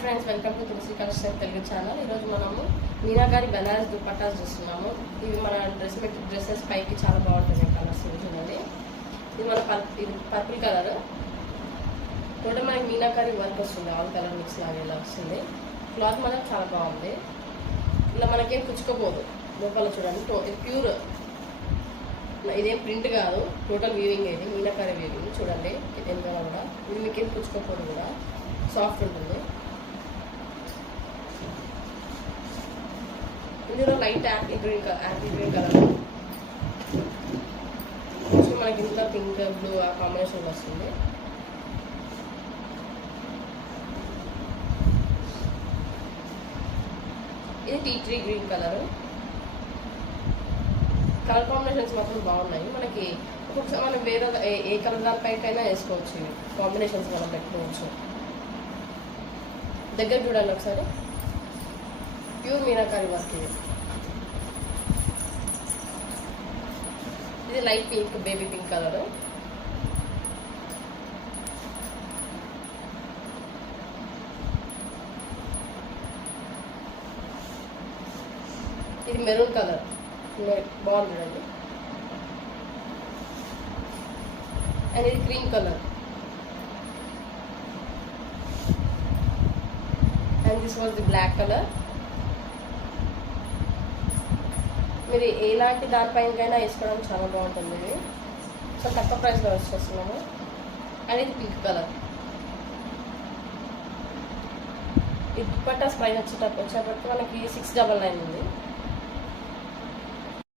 Friends, welcome to Tulasi collection Telugu channel. ఈరోజు మనము మీనాగారి బనారస్ దుపట్టాస్ చూస్తున్నాము. ఇవి మన డ్రెస్సెస్ పైకి చాలా బాగుంటుంది. కలర్స్ చూడండి. ఇది మన పర్పుల్ కలర్. టోటల్ మనకి మీనాగారి వర్క్ వస్తుంది. ఆల్ కలర్ మిక్స్ లాగా ఇలా వస్తుంది. క్లాత్ మాత్రం చాలా బాగుంది. ఇలా మనకేం పుచ్చుకోపోదు. లోపల చూడండి, ఇది ప్యూర్, ఇదేం ప్రింట్ కాదు, టోటల్ వీవింగ్. ఇది మీనాకారి వీవింగ్ చూడండి. ఎంత కూడా ఇది మీకేం పుచ్చుకోపోదు, కూడా సాఫ్ట్ ఉంటుంది. ఇందులో లైట్ యాపిల్ గ్రీన్ కలర్ కొంచెం మనకి ఇంట్లో పింక్ బ్లూ ఆ కాంబినేషన్ వస్తుంది. ఇది tea tree green colour combinations మాత్రం బాగున్నాయి. మనకి ఒక్కొక్కసారి మనం వేరే ఏ కలర్ దానిపైకైనా వేసుకోవచ్చు. ఇవి కాంబినేషన్స్ మనం పెట్టుకోవచ్చు. దగ్గర చూడండి ఒకసారి. Pure meenakari work. ఇది light pink, baby pink colour. ఇది మెరూన్ కలర్, బాగుంది చూడండి. అండ్ ఇది cream colour. And this was the black colour. మీరు ఎలాంటి దానిపైనకైనా వేసుకోవడం చాలా బాగుంటుంది. ఇది సో తక్కువ ప్రైస్లో వచ్చేస్తున్నాము. అండ్ ఇది పింక్ కలర్. ఈ దుపట్టాస్ ప్రైస్ వచ్చేటప్పటికి మనకి 699 ఉంది.